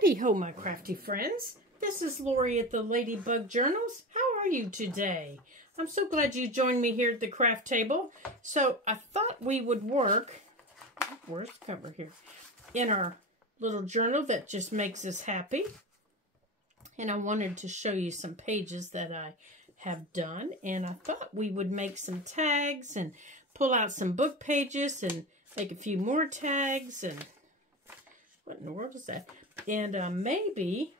Howdy-ho, my crafty friends. This is Lori at the Ladybug Journals. How are you today? I'm so glad you joined me here at the craft table. So I thought we would work, where's the cover here, in our little journal that just makes us happy. And I wanted to show you some pages that I have done. And I thought we would make some tags and pull out some book pages and make a few more tags. And what in the world is that? And maybe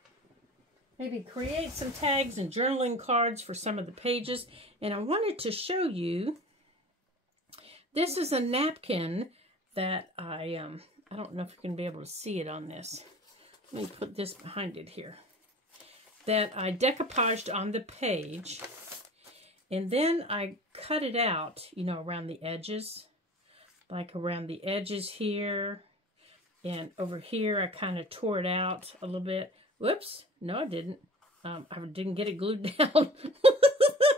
create some tags and journaling cards for some of the pages. And I wanted to show you, this is a napkin that I don't know if you're going to be able to see it on this. Let me put this behind it here. That I decoupaged on the page. And then I cut it out, you know, around the edges. Like around the edges here. And over here, I kind of tore it out a little bit. Whoops. No, I didn't. I didn't get it glued down.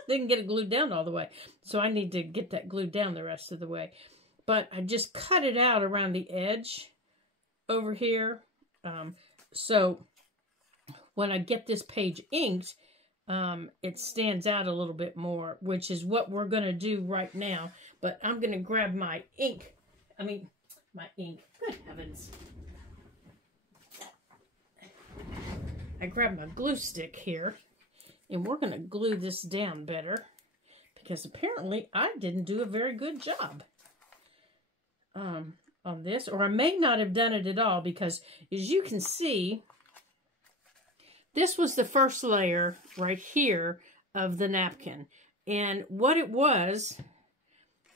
Didn't get it glued down all the way. So I need to get that glued down the rest of the way. But I just cut it out around the edge over here. So when I get this page inked, it stands out a little bit more, which is what we're going to do right now. But I'm going to grab my ink. My ink. Good heavens. I grabbed my glue stick here, and we're going to glue this down better, because apparently I didn't do a very good job on this, or I may not have done it at all, because as you can see, this was the first layer right here of the napkin, and what it was,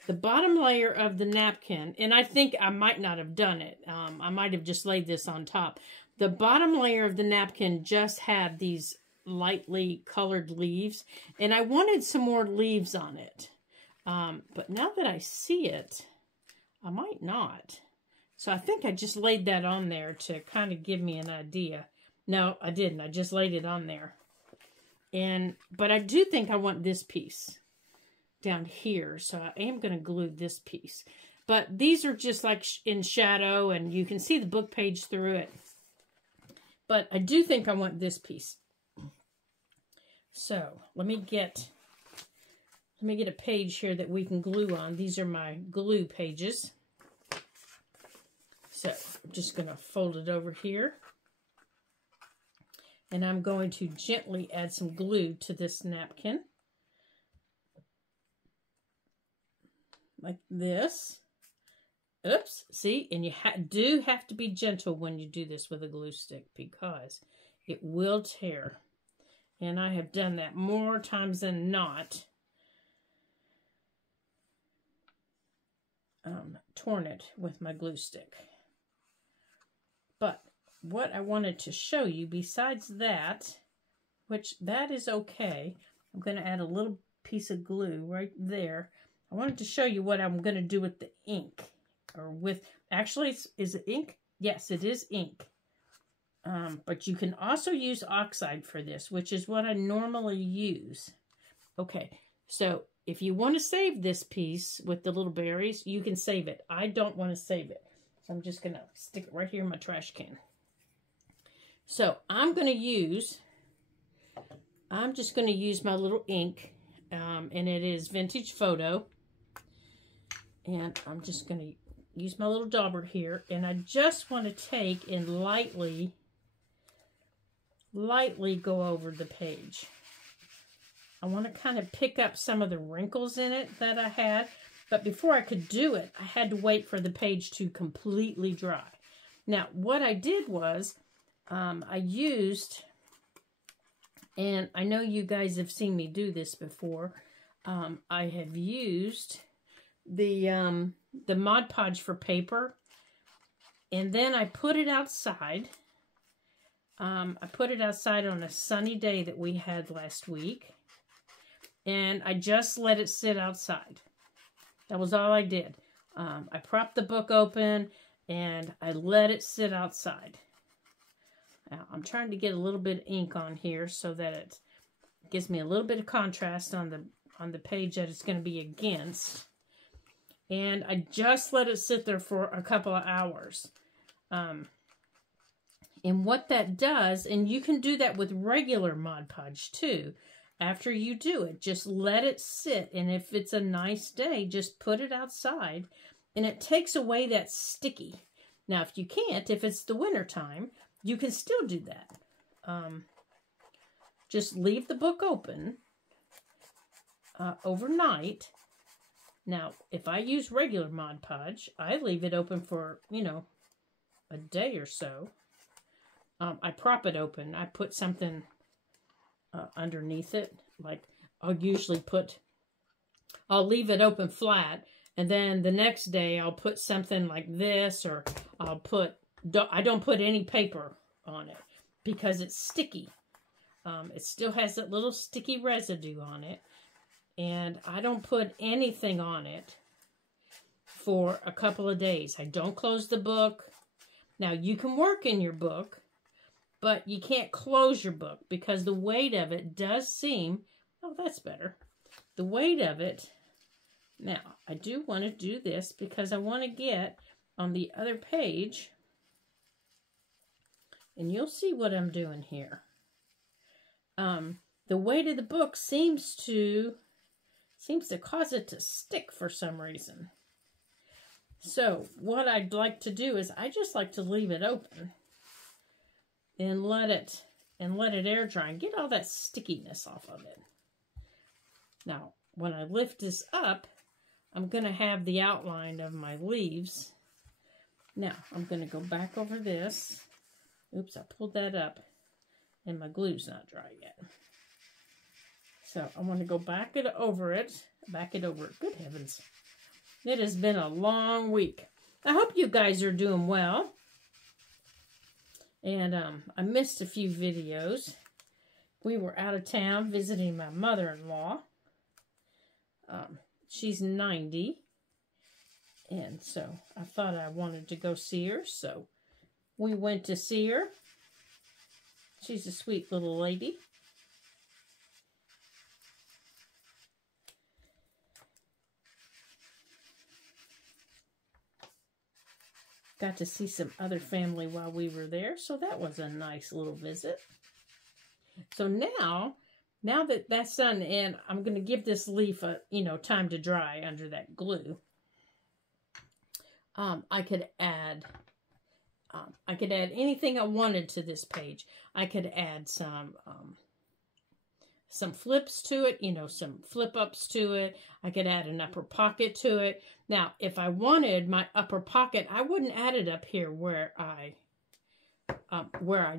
the bottom layer of the napkin, and I think I might not have done it. I might have just laid this on top. The bottom layer of the napkin just had these lightly colored leaves, and I wanted some more leaves on it. But now that I see it, I might not. So I think I just laid that on there to kind of give me an idea. No, I didn't. I just laid it on there. But I do think I want this piece down here, so I am going to glue this piece. But these are just like in shadow, and you can see the book page through it. But I do think I want this piece. So let me get a page here that we can glue on. These are my glue pages. So I'm just going to fold it over here. And I'm going to gently add some glue to this napkin. Like this. Oops, see, and you do have to be gentle when you do this with a glue stick, because it will tear. And I have done that more times than not. Torn it with my glue stick. But what I wanted to show you, besides that, which that is okay, I'm going to add a little piece of glue right there. I wanted to show you what I'm going to do with the ink. Or with, actually, is it ink? Yes, it is ink. But you can also use oxide for this, which is what I normally use. Okay, so if you want to save this piece with the little berries, you can save it. I don't want to save it. So I'm just going to stick it right here in my trash can. So I'm just going to use my little ink, and it is Vintage Photo. And I'm just going to use my little dauber here, and I just want to take and lightly go over the page. I want to kind of pick up some of the wrinkles in it that I had, but before I could do it, I had to wait for the page to completely dry. Now, what I did was, I used, and I know you guys have seen me do this before, I have used the Mod Podge for paper, and then I put it outside. I put it outside on a sunny day that we had last week, and I just let it sit outside. That was all I did. I propped the book open, and I let it sit outside. Now, I'm trying to get a little bit of ink on here so that it gives me a little bit of contrast on the page that it's going to be against. And I just let it sit there for a couple of hours. And what that does, and you can do that with regular Mod Podge too. After you do it, just let it sit. And if it's a nice day, just put it outside. And it takes away that sticky. Now, if you can't, if it's the winter time, you can still do that. Just leave the book open overnight. Now, if I use regular Mod Podge, I leave it open for, you know, a day or so. I prop it open. I put something underneath it. Like, I'll leave it open flat. And then the next day, I'll put something like this, or I don't put any paper on it because it's sticky. It still has that little sticky residue on it. And I don't put anything on it for a couple of days. I don't close the book. Now, you can work in your book, but you can't close your book because the weight of it does seem, oh, that's better. The weight of it, now, I do want to do this because I want to get on the other page, and you'll see what I'm doing here. The weight of the book seems to cause it to stick for some reason. So what I'd like to do is I just like to leave it open and let it air dry and get all that stickiness off of it. Now, when I lift this up, I'm going to have the outline of my leaves. Now, I'm going to go back over this. Oops, I pulled that up and my glue's not dry yet. So I want to go back it over. Good heavens. It has been a long week. I hope you guys are doing well. And I missed a few videos. We were out of town visiting my mother-in-law. She's 90. And so I thought I wanted to go see her. So we went to see her. She's a sweet little lady. Got to see some other family while we were there, so that was a nice little visit. So now that that's done, and I'm going to give this leaf time to dry under that glue. I could add anything I wanted to this page. I could add some flips to it, some flip ups to it. I could add an upper pocket to it. Now, if I wanted my upper pocket, I wouldn't add it up here where I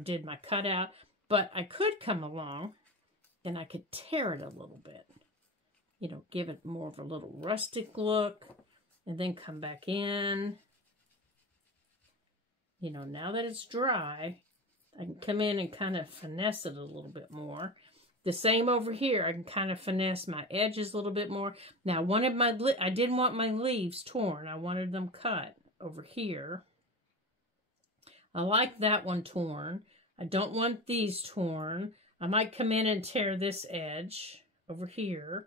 did my cutout, but I could come along and I could tear it a little bit, give it more of a little rustic look, and then come back in. Now that it's dry, I can come in and kind of finesse it a little bit more. The same over here. I can kind of finesse my edges a little bit more. Now, I didn't want my leaves torn. I wanted them cut over here. I like that one torn. I don't want these torn. I might come in and tear this edge over here.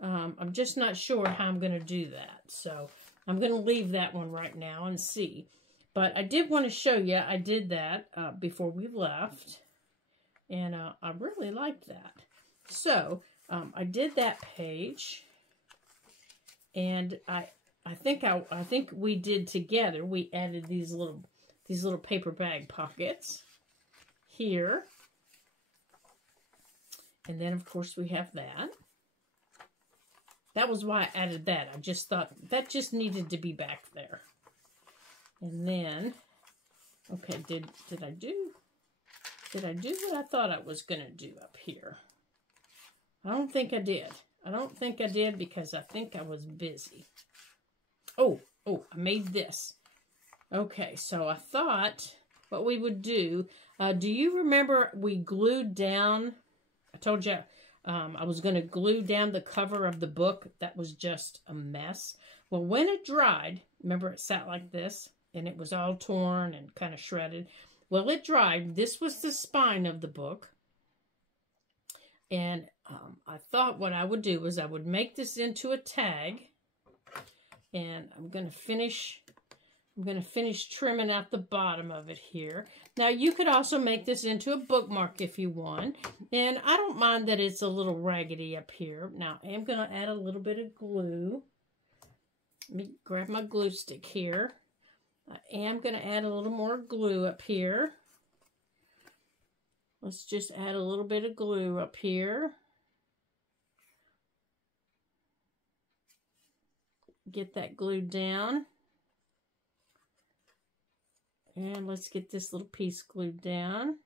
I'm just not sure how I'm going to do that. So I'm going to leave that one right now and see. But I did want to show you, I did that before we left. And I really liked that. So I did that page, and I think we did together. We added these little paper bag pockets here, and then of course we have that. That was why I added that. I just thought that just needed to be back there. And then, okay, did I do what I thought I was going to do up here? I don't think I did. I don't think I did because I think I was busy. Oh, I made this. Okay, so I thought what we would do, do you remember we glued down, I told you I was going to glue down the cover of the book. That was just a mess. Well, when it dried, remember it sat like this and it was all torn and kind of shredded. Well, it dried. This was the spine of the book. And I thought what I would do was I would make this into a tag. And I'm going to finish I'm going to finish trimming out the bottom of it here. Now, you could also make this into a bookmark if you want. And I don't mind that it's a little raggedy up here. Now, I am going to add a little bit of glue. Let me grab my glue stick here. I am going to add a little more glue up here. Let's just add a little bit of glue up here. Get that glued down. And let's get this little piece glued down.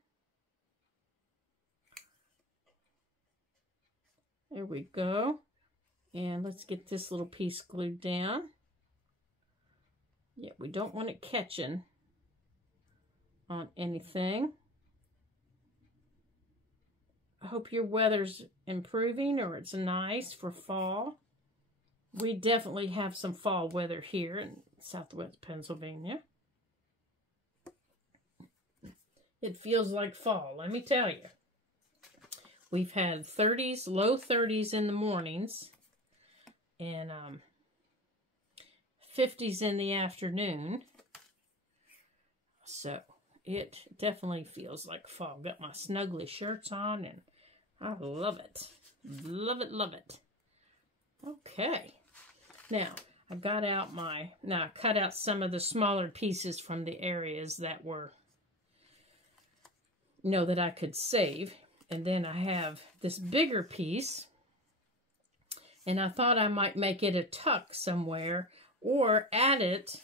There we go. And let's get this little piece glued down. Yeah, we don't want it catching on anything. I hope your weather's improving or it's nice for fall. We definitely have some fall weather here in southwest Pennsylvania. It feels like fall, let me tell you. We've had 30s, low 30s in the mornings, and 50s in the afternoon. So it definitely feels like fall. Got my snuggly shirts on, and I love it. Love it, love it. Okay. Now, I've got out I cut out some of the smaller pieces from the areas that were, that I could save. And then I have this bigger piece, and I thought I might make it a tuck somewhere or add it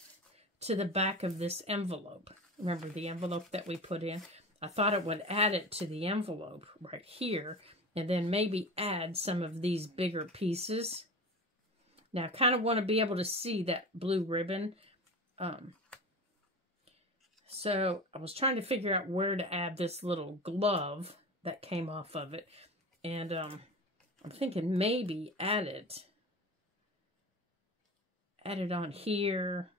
to the back of this envelope. Remember the envelope that we put in? I thought it would add it to the envelope right here, and then maybe add some of these bigger pieces. Now, I kind of want to be able to see that blue ribbon. So I was trying to figure out where to add this little glove that came off of it. And I'm thinking maybe add it on here.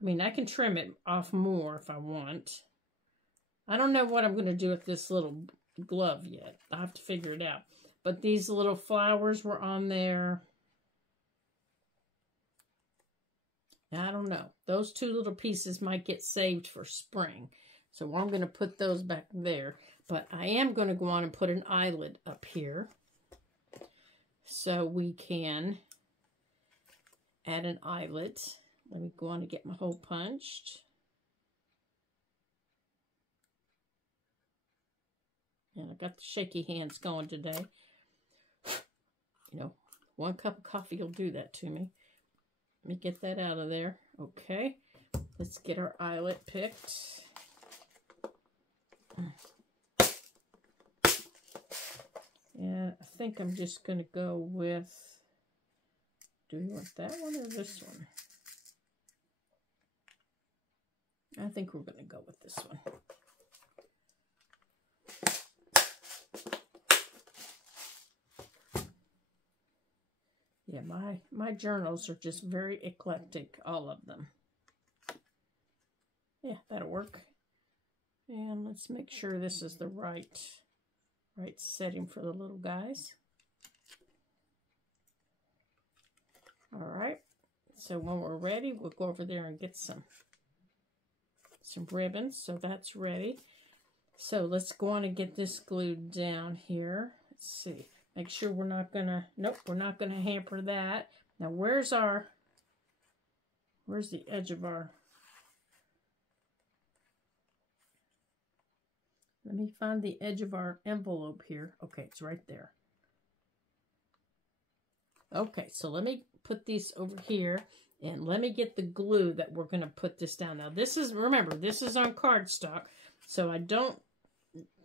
I mean, I can trim it off more if I want. I don't know what I'm going to do with this little glove yet. I'll have to figure it out. But these little flowers were on there. I don't know. Those two little pieces might get saved for spring. So I'm going to put those back there. But I am going to go on and put an eyelet up here. So we can add an eyelet. Let me go on and get my hole punched. And I got the shaky hands going today. One cup of coffee will do that to me. Let me get that out of there. Okay. Let's get our eyelet picked. And I think I'm just going to go with, do you want that one or this one? I think we're going to go with this one. Yeah, my journals are just very eclectic, all of them. Yeah, that'll work. And let's make sure this is the right setting for the little guys. All right. So when we're ready, we'll go over there and get some ribbons. So that's ready. So let's go on and get this glued down here. Let's see. Make sure we're not gonna, nope, we're not gonna hamper that. Now where's the edge of our, let me find the edge of our envelope here. Okay, it's right there. Okay, so let me put these over here and let me get the glue that we're gonna put this down. Now this is, remember, this is on cardstock, so I don't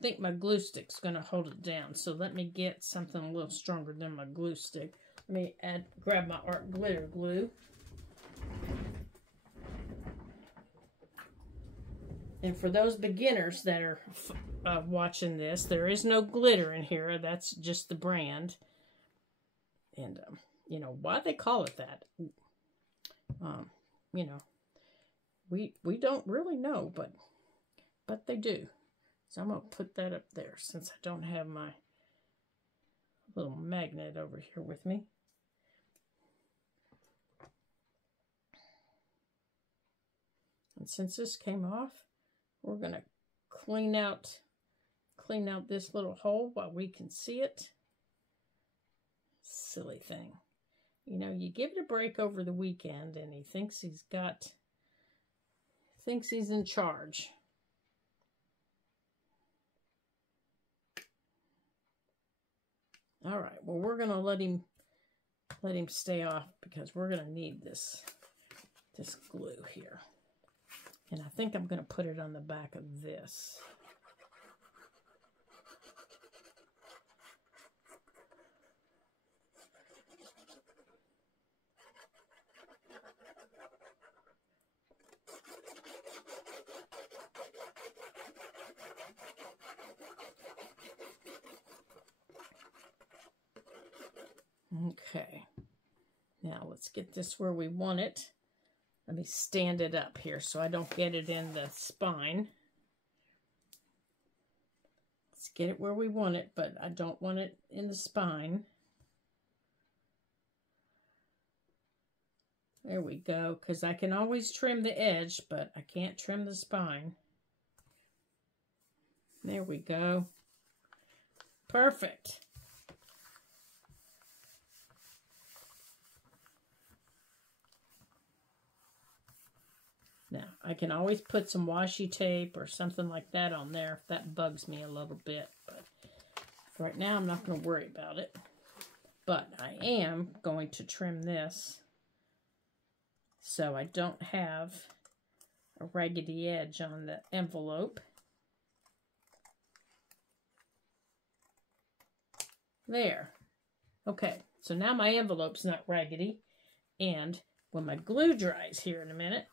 think my glue stick's going to hold it down. So let me get something a little stronger than my glue stick. Let me grab my art glitter glue. And for those beginners that are watching this, there is no glitter in here. That's just the brand. And, why they call it that? We don't really know, but they do. So I'm going to put that up there since I don't have my little magnet over here with me. And since this came off, we're going to clean out this little hole while we can see it. Silly thing. You know, you give it a break over the weekend and he thinks he's in charge. All right, well, we're going to let him stay off because we're going to need this glue here. And I think I'm going to put it on the back of this. Okay, now let's get this where we want it. Let me stand it up here so I don't get it in the spine. Let's get it where we want it, but I don't want it in the spine. There we go, because I can always trim the edge, but I can't trim the spine. There we go. Perfect. Now, I can always put some washi tape or something like that on there if that bugs me a little bit. But right now, I'm not going to worry about it. But I am going to trim this so I don't have a raggedy edge on the envelope. There. Okay, so now my envelope's not raggedy. And when my glue dries here in a minute,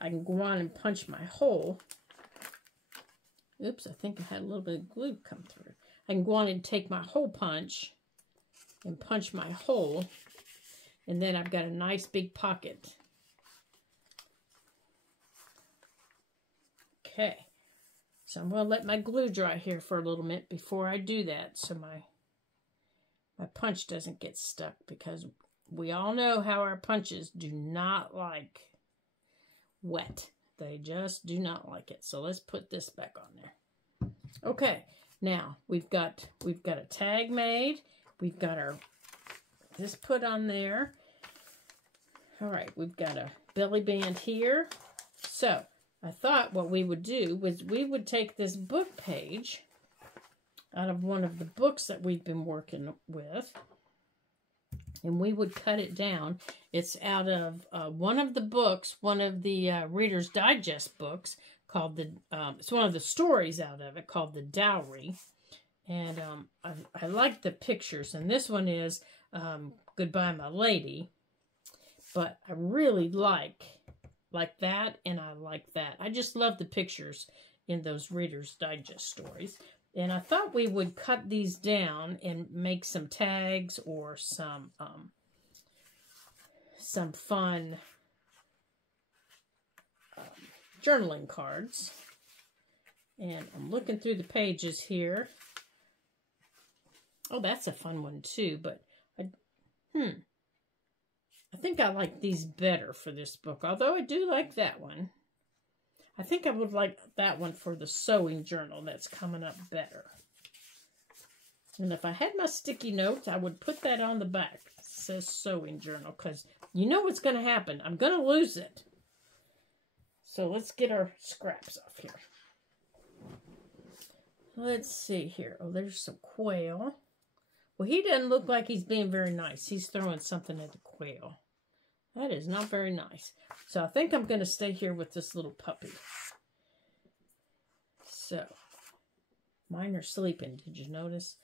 I can go on and punch my hole. Oops, I think I had a little bit of glue come through. I can go on and take my hole punch and punch my hole. And then I've got a nice big pocket. Okay. So I'm going to let my glue dry here for a little bit before I do that so my punch doesn't get stuck, because we all know how our punches do not like wet. They just do not like it. So let's put this back on there. Okay, now we've got a tag made. We've got this put on there. All right, we've got a belly band here. So I thought what we would do was we would take this book page out of one of the books that we've been working with, and we would cut it down. It's out of one of the books, one of the Reader's Digest books called it's one of the stories out of it called The Dowry. And I like the pictures. And this one is Goodbye, My Lady. But I really like that, and I like that. I just love the pictures in those Reader's Digest stories. And I thought we would cut these down and make some tags or some fun journaling cards. And I'm looking through the pages here. Oh, that's a fun one too. But I think I like these better for this book. Although I do like that one. I think I would like that one for the sewing journal that's coming up better. And if I had my sticky notes, I would put that on the back. It says sewing journal, because you know what's going to happen. I'm going to lose it. So let's get our scraps off here. Let's see here. Oh, there's some quail. Well, he doesn't look like he's being very nice. He's throwing something at the quail. That is not very nice. So I think I'm going to stay here with this little puppy. So, mine are sleeping. Did you notice?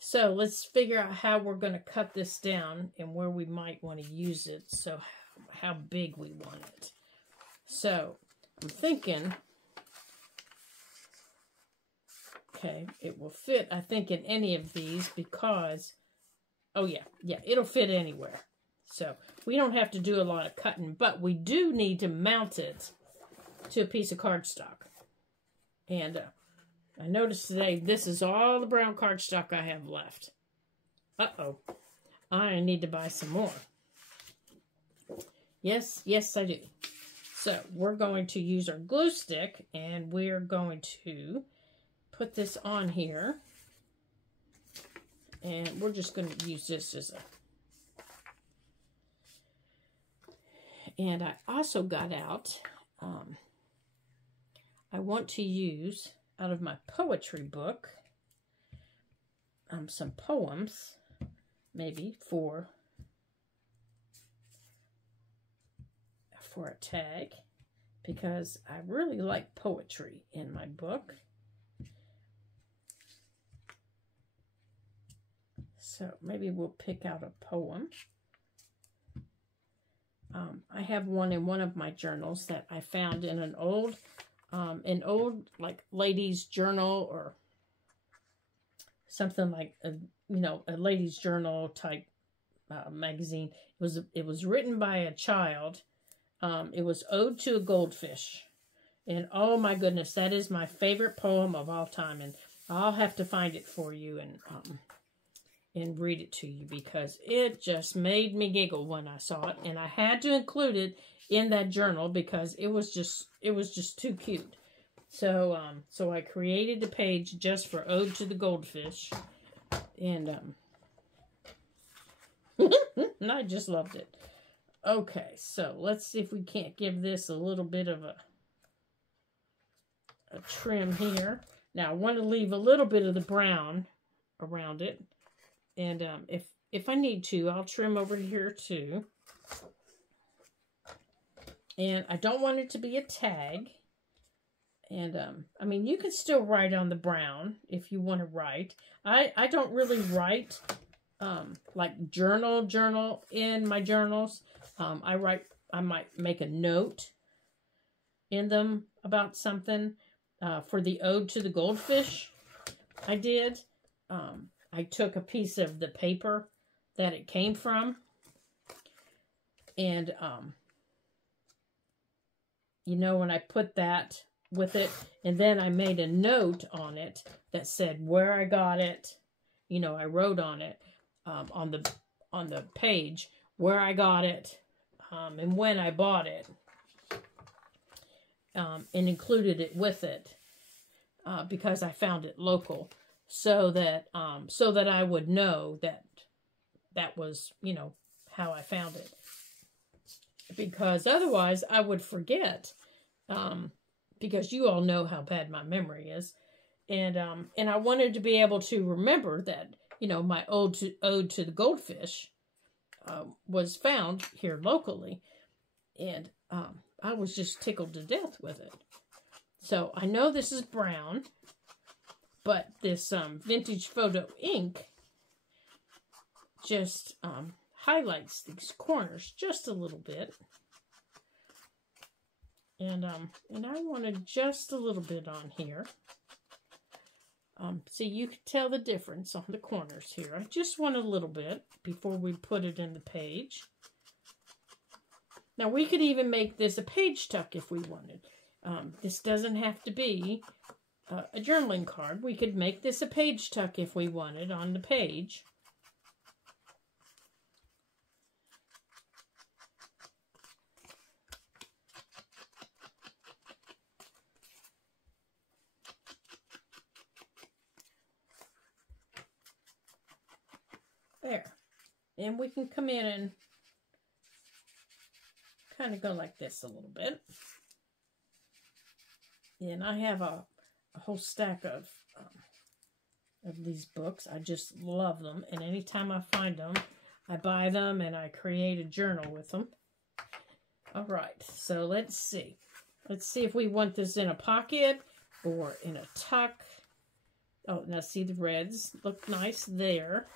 So let's figure out how we're going to cut this down and where we might want to use it. So how big we want it. So I'm thinking, okay, it will fit, I think, in any of these because, oh yeah, it'll fit anywhere. So we don't have to do a lot of cutting, but we do need to mount it to a piece of cardstock. And I noticed today this is all the brown cardstock I have left. Uh-oh. I need to buy some more. Yes, I do. So we're going to use our glue stick, and we're going to put this on here. And we're just going to use this as a... And I also got out, I want to use, out of my poetry book, some poems, maybe, for a tag, because I really like poetry in my book. So maybe we'll pick out a poem. I have one in one of my journals that I found in an old like ladies' journal, or something like a ladies' journal type magazine. It was written by a child. It was Ode to a Goldfish, and oh my goodness, that is my favorite poem of all time. And I'll have to find it for you and read it to you, because it just made me giggle when I saw it, and I had to include it in that journal because it was just too cute. So so I created a page just for Ode to the Goldfish, and I just loved it. Okay, so let's see if we can't give this a little bit of a trim here. Now I want to leave a little bit of the brown around it. And if I need to, I'll trim over here too. And I don't want it to be a tag. And, I mean, you can still write on the brown if you want to write. I don't really write, like journal in my journals. I might make a note in them about something. For the Ode to the Goldfish, I did. I took a piece of the paper that it came from, and, when I put that with it, and then I made a note on it that said where I got it. I wrote on it, on the page, where I got it, and when I bought it, and included it with it, because I found it local. So that I would know that was, how I found it. Because otherwise I would forget, because you all know how bad my memory is. And I wanted to be able to remember that, my Ode to the Goldfish was found here locally. And I was just tickled to death with it. So I know this is brown. But this vintage photo ink just highlights these corners just a little bit. And I wanted just a little bit on here. So you can tell the difference on the corners here. I just want a little bit before we put it in the page. Now we could even make this a page tuck if we wanted. This doesn't have to be a journaling card. We could make this a page tuck if we wanted on the page. There. And we can come in and kind of go like this a little bit. And I have a whole stack of these books. I just love them, and anytime I find them, I buy them and I create a journal with them. All right, so let's see if we want this in a pocket or in a tuck. Oh, now see, the reds look nice there.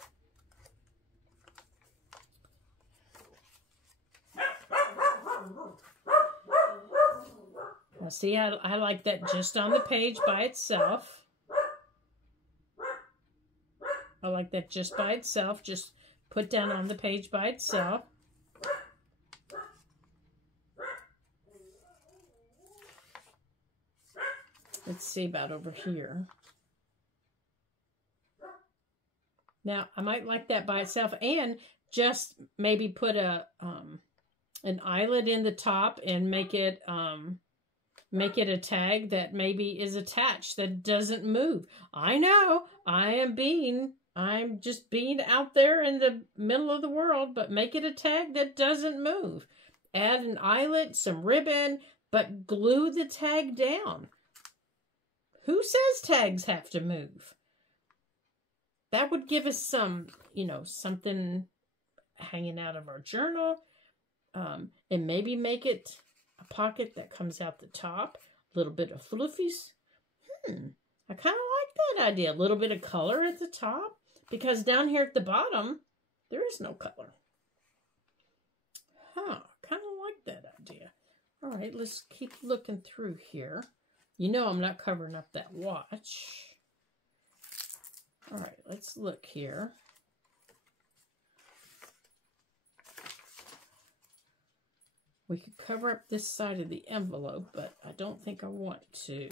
Now see, I like that just on the page by itself. I like that just by itself, just put down on the page by itself. Let's see about over here. Now, I might like that by itself, and just maybe put a an eyelet in the top and make it a tag that maybe is attached that doesn't move. I know I'm just being out there in the middle of the world, but make it a tag that doesn't move. Add an eyelet, some ribbon, but glue the tag down. Who says tags have to move? That would give us some, something hanging out of our journal. And maybe make it a pocket that comes out the top. A little bit of fluffies. I kind of like that idea. A little bit of color at the top. Because down here at the bottom, there is no color. Kind of like that idea. All right, let's keep looking through here. I'm not covering up that watch. All right, let's look here. We could cover up this side of the envelope, but I don't think I want to.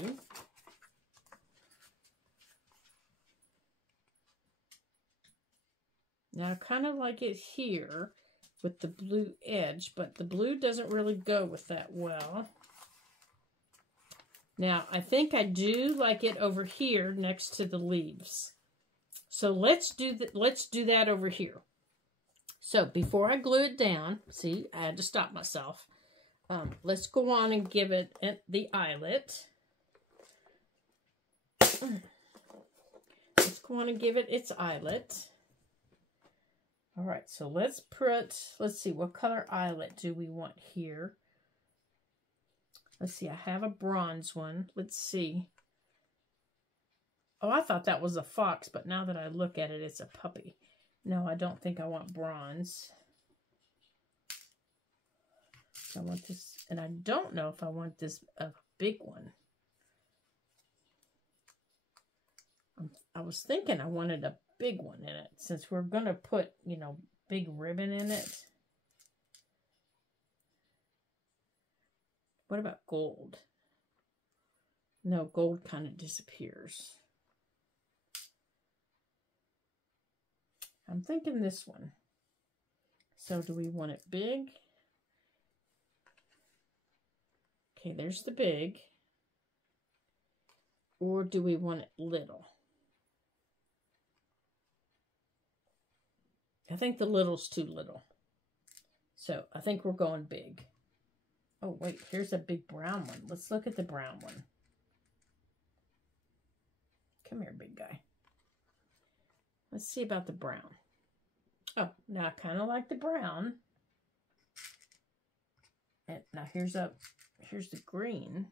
Now, I kind of like it here with the blue edge, but the blue doesn't really go with that well. Now, I think I do like it over here next to the leaves. So let's do that over here. So before I glue it down, see, I had to stop myself. Let's go on and give it the eyelet. Let's go on and give it its eyelet. All right, so let's see, what color eyelet do we want here? Let's see, I have a bronze one. Let's see. Oh, I thought that was a fox, but now that I look at it, it's a puppy. No, I don't think I want bronze. I want this, and I don't know if I want this a big one. I was thinking I wanted a big one in it, since we're going to put, big ribbon in it. What about gold? No, gold kind of disappears. I'm thinking this one. So do we want it big? Okay, there's the big. Or do we want it little? I think the little's too little. So I think we're going big. Oh, wait, here's a big brown one. Let's look at the brown one. Come here, big guy. Let's see about the brown. Oh, now I kind of like the brown. And now here's the green.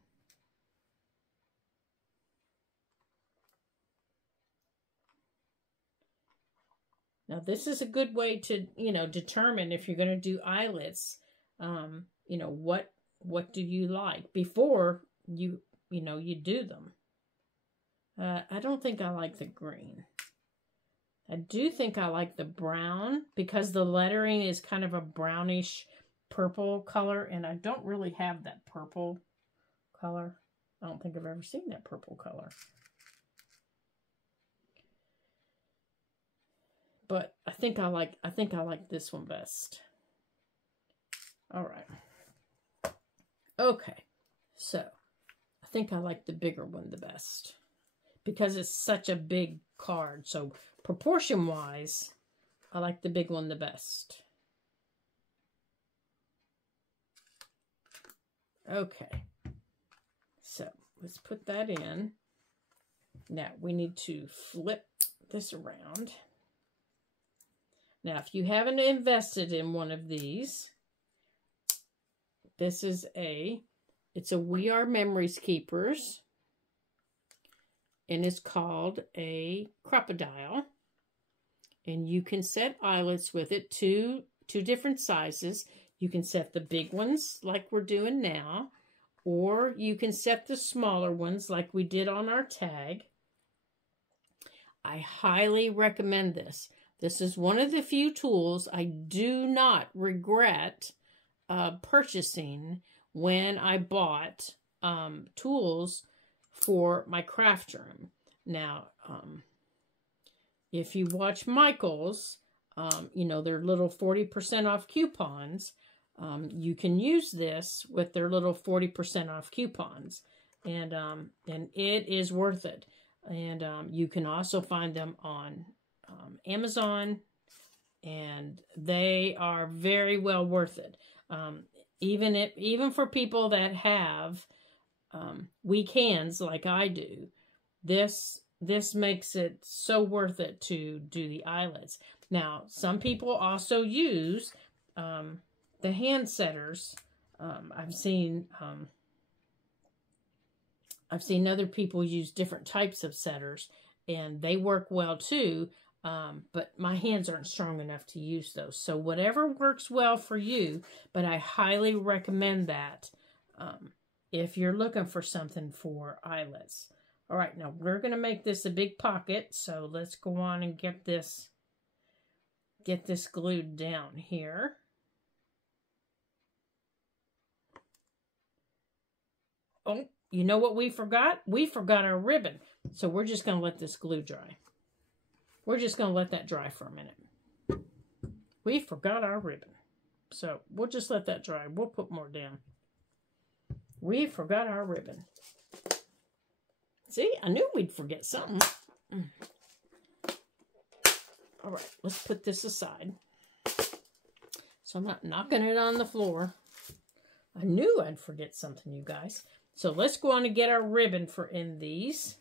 Now this is a good way to, determine if you're going to do eyelets. What do you like before you do them. I don't think I like the green. I do think I like the brown because the lettering is kind of a brownish purple color, and I don't really have that purple color. I don't think I've ever seen that purple color. But I think I like this one best. All right. Okay. So, I think I like the bigger one the best because it's such a big card. So, proportion-wise, I like the big one the best. Okay. So, let's put that in. Now, we need to flip this around. Now, if you haven't invested in one of these, this is it's a We Are Memories Keepers, and it's called a Crop-A-Dile, and you can set eyelets with it, two different sizes. You can set the big ones like we're doing now, or you can set the smaller ones like we did on our tag. I highly recommend this. This is one of the few tools I do not regret purchasing when I bought tools for my craft room. Now, if you watch Michael's, their little 40% off coupons, you can use this with their little 40% off coupons. And it is worth it. And you can also find them on Amazon. And they are very well worth it. Even for people that have weak hands like I do, this makes it so worth it to do the eyelets. Now, some people also use the hand setters. I've seen other people use different types of setters, and they work well too. But my hands aren't strong enough to use those. So whatever works well for you, but I highly recommend that if you're looking for something for eyelets. All right, now we're going to make this a big pocket. So let's go on and get this glued down here. Oh, you know what we forgot? We forgot our ribbon. So we're just going to let this glue dry. We're just going to let that dry for a minute. We forgot our ribbon. So we'll just let that dry. We'll put more down. We forgot our ribbon. See, I knew we'd forget something. All right, let's put this aside. So I'm not knocking it on the floor. I knew I'd forget something, you guys. So let's go on and get our ribbon for in these.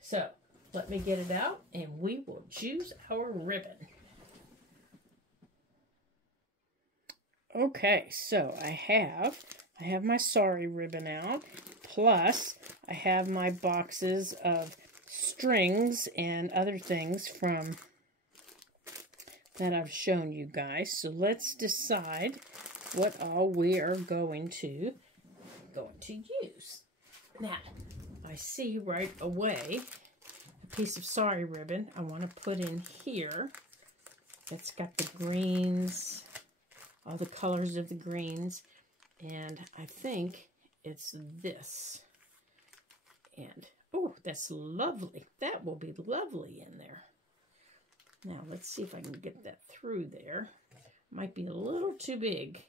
So let me get it out and we will choose our ribbon. Okay, so I have my Sorry ribbon out. Plus, I have my boxes of strings and other things from that I've shown you guys. So let's decide what all we are going to use. Now, I see right away a piece of Sorry ribbon I want to put in here. It's got the greens, all the colors of the greens, and I think it's this. And, oh, that's lovely. That will be lovely in there. Now, let's see if I can get that through there. Might be a little too big.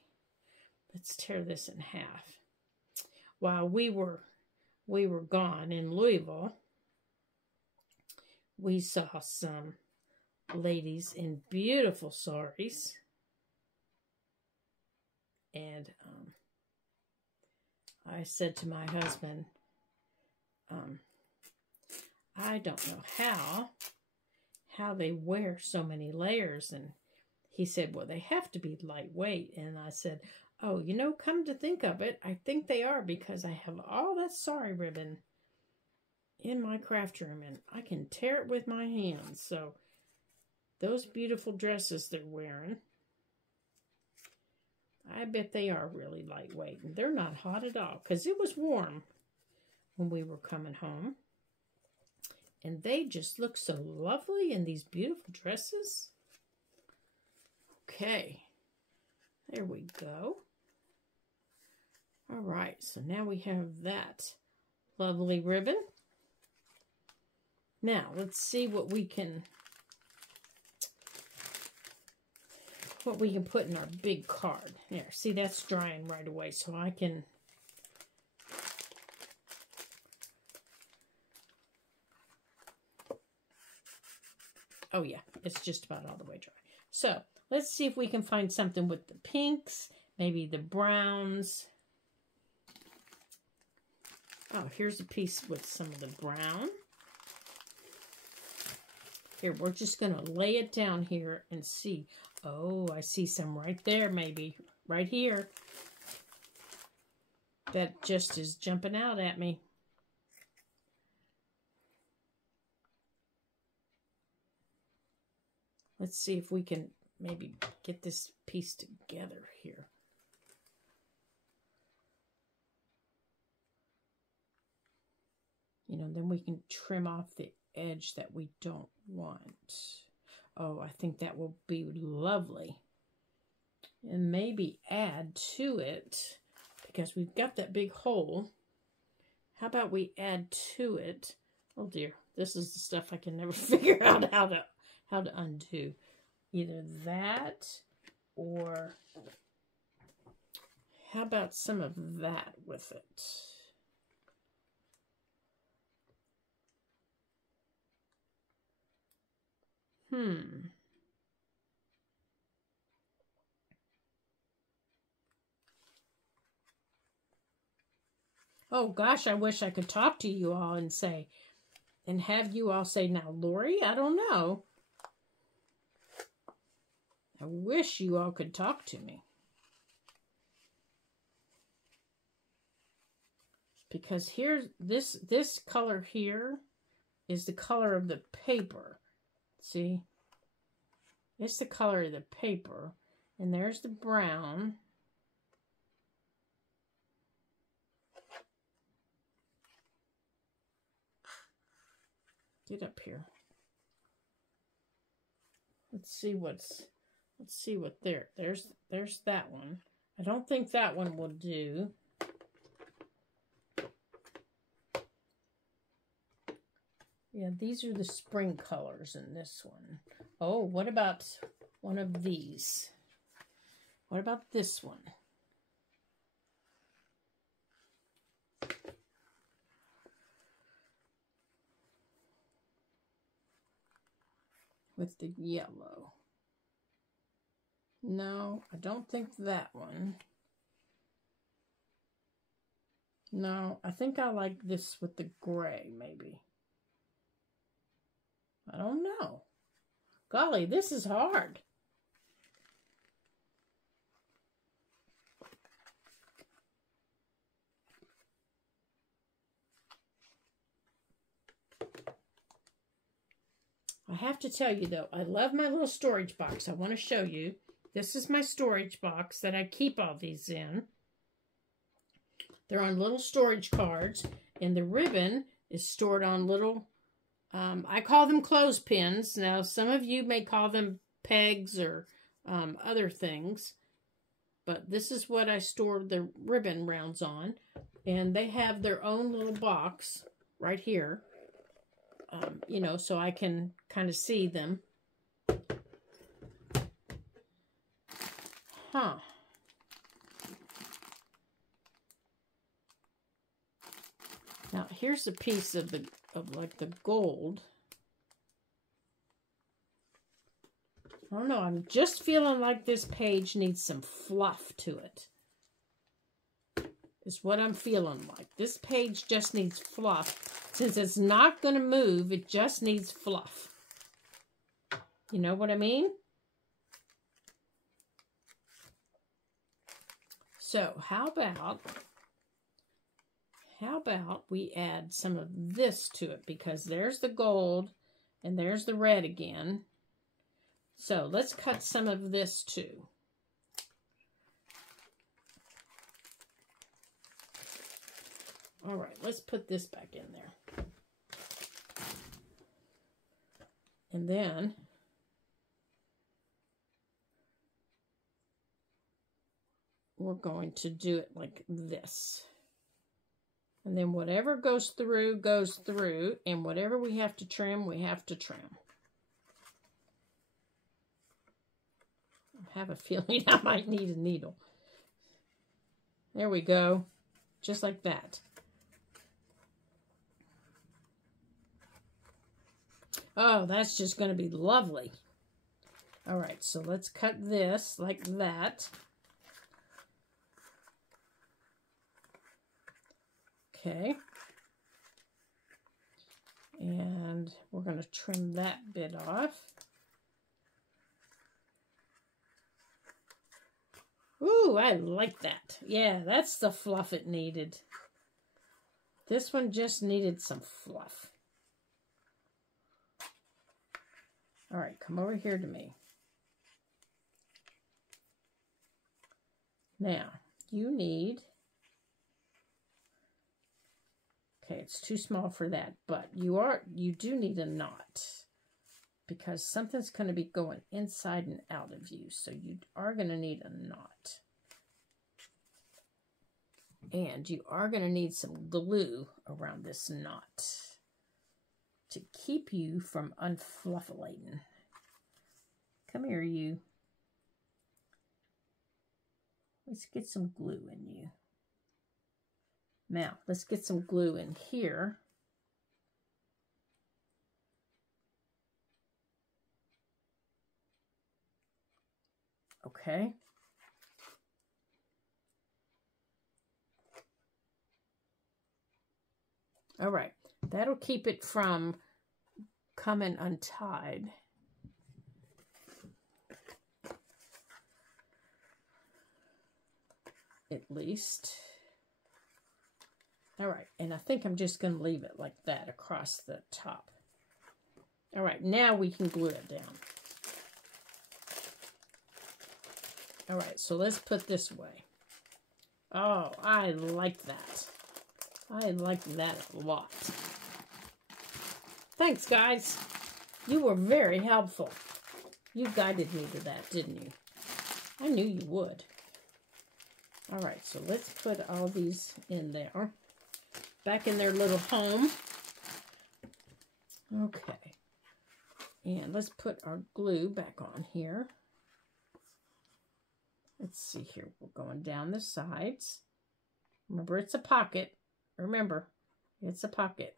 Let's tear this in half. While we were gone in Louisville, we saw some ladies in beautiful saris. And I said to my husband, I don't know how they wear so many layers. And he said, well, they have to be lightweight. And I said, oh, you know, come to think of it, I think they are, because I have all that Sorry ribbon in my craft room and I can tear it with my hands. So those beautiful dresses they're wearing, I bet they are really lightweight, and they're not hot at all, because it was warm when we were coming home. And they just look so lovely in these beautiful dresses. Okay, there we go. All right, so now we have that lovely ribbon. Now, let's see what we can put in our big card. There, see, that's drying right away, so I can... Oh, yeah, it's just about all the way dry. So, let's see if we can find something with the pinks, maybe the browns. Oh, here's a piece with some of the brown. Here, we're just going to lay it down here and see. Oh, I see some right there, maybe. Right here. That just is jumping out at me. Let's see if we can maybe get this piece together here. You know, then we can trim off the edge that we don't want. Oh, I think that will be lovely. And maybe add to it, because we've got that big hole. How about we add to it? Oh dear, this is the stuff I can never figure out how to undo. Either that or How about some of that with it? Oh gosh, I wish I could talk to you all and say, and have you all say, now, Lori, I don't know. I wish you all could talk to me. Because here's this color here is the color of the paper. See? It's the color of the paper. And there's the brown. Get up here. Let's see what there's that one. I don't think that one will do. Yeah, these are the spring colors in this one. Oh, what about one of these? What about this one? With the yellow. No, I don't think that one. No, I think I like this with the gray, maybe. I don't know. Golly, this is hard. I have to tell you, though, I love my little storage box. I want to show you. This is my storage box that I keep all these in. They're on little storage cards, and the ribbon is stored on little, I call them clothespins. Now, some of you may call them pegs or other things, but this is what I store the ribbon rounds on, and they have their own little box right here, you know, so I can kind of see them. Huh. Now, here's a piece of like the gold. I don't know, I'm just feeling like this page needs some fluff to it. Is what I'm feeling like. This page just needs fluff. Since it's not going to move, it just needs fluff. You know what I mean? So, how about we add some of this to it, because there's the gold and there's the red again. So let's cut some of this too. All right, let's put this back in there. And then we're going to do it like this. And then whatever goes through, and whatever we have to trim, we have to trim. I have a feeling I might need a needle. There we go. Just like that. Oh, that's just going to be lovely. All right, so let's cut this like that. Okay. And we're going to trim that bit off. Ooh, I like that. Yeah, that's the fluff it needed. This one just needed some fluff. All right, come over here to me. Now, you need... Okay, it's too small for that, but you do need a knot, because something's going to be going inside and out of you, so you are going to need a knot. And you are going to need some glue around this knot to keep you from unfluffulating. Come here, you. Let's get some glue in you. Now, let's get some glue in here. Okay. All right. That'll keep it from coming untied. At least. All right. And I think I'm just going to leave it like that across the top. All right. Now we can glue it down. All right, so let's put this away. Oh, I like that. I like that a lot. Thanks, guys. You were very helpful. You guided me to that, didn't you? I knew you would. All right, so let's put all these in there. Back in their little home. Okay. And let's put our glue back on here. Let's see here. We're going down the sides. Remember, it's a pocket. Remember, it's a pocket.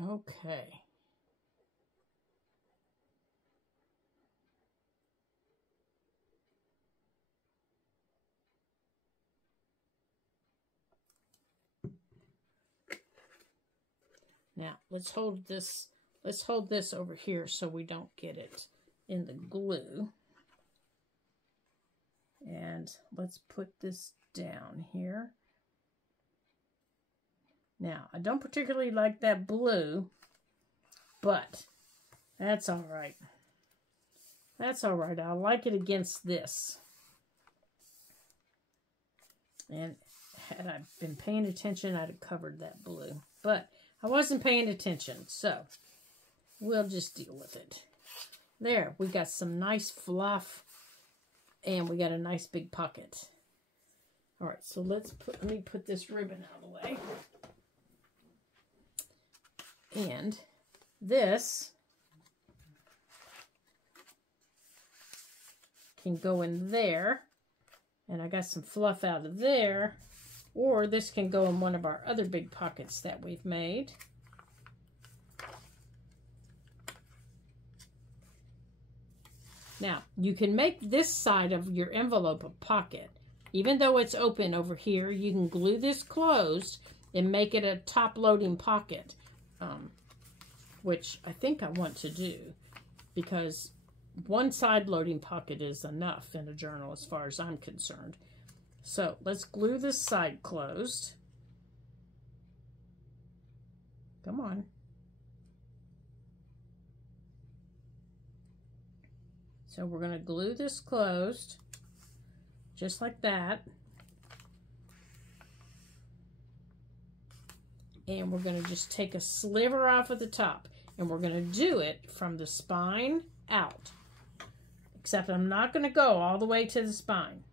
Okay. Now, let's hold this over here so we don't get it in the glue. And let's put this down here. Now, I don't particularly like that blue, but that's all right. That's all right. I like it against this. And had I been paying attention, I'd have covered that blue. But I wasn't paying attention, so we'll just deal with it. There, we got some nice fluff, and we got a nice big pocket. All right, so let me put this ribbon out of the way. And this can go in there. And I got some fluff out of there. Or this can go in one of our other big pockets that we've made. Now, you can make this side of your envelope a pocket. Even though it's open over here, you can glue this closed and make it a top-loading pocket. Which I think I want to do, because one side loading pocket is enough in a journal as far as I'm concerned. So let's glue this side closed. Come on. So we're going to glue this closed, just like that. And we're going to just take a sliver off at the top. And we're going to do it from the spine out. Except I'm not going to go all the way to the spine.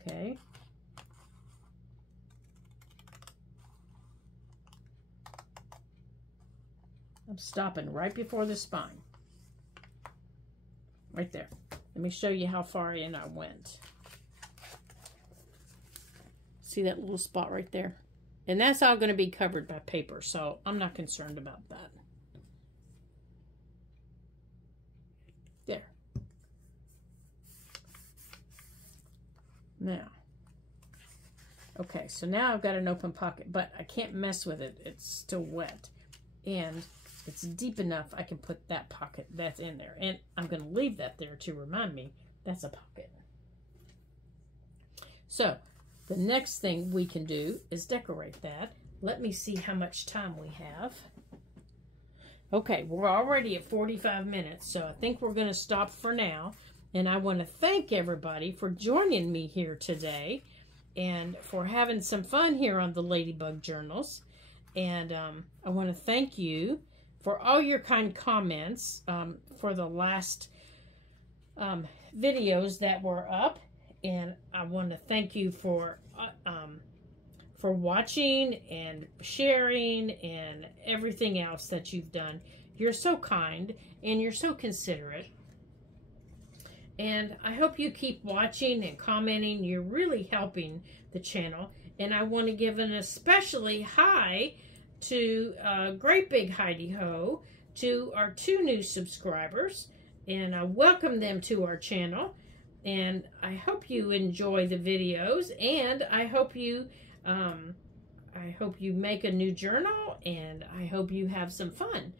Okay. I'm stopping right before the spine. Right there. Let me show you how far in I went. See that little spot right there? And that's all going to be covered by paper, so I'm not concerned about that. There. Now. Okay, so now I've got an open pocket, but I can't mess with it. It's still wet. And it's deep enough I can put that pocket that's in there. And I'm going to leave that there to remind me that's a pocket. So, the next thing we can do is decorate that. Let me see how much time we have. Okay, we're already at 45 minutes, so I think we're going to stop for now. And I want to thank everybody for joining me here today and for having some fun here on the Ladybug Journals. And I want to thank you for all your kind comments for the last videos that were up. And I want to thank you for watching and sharing and everything else that you've done. You're so kind and you're so considerate. And I hope you keep watching and commenting. You're really helping the channel. And I want to give an especially hi to Great Big Heidi Ho, to our 2 new subscribers. And I welcome them to our channel. And I hope you enjoy the videos. And I hope you make a new journal. And I hope you have some fun.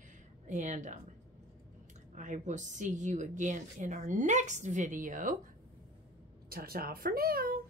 And I will see you again in our next video. Ta-ta for now.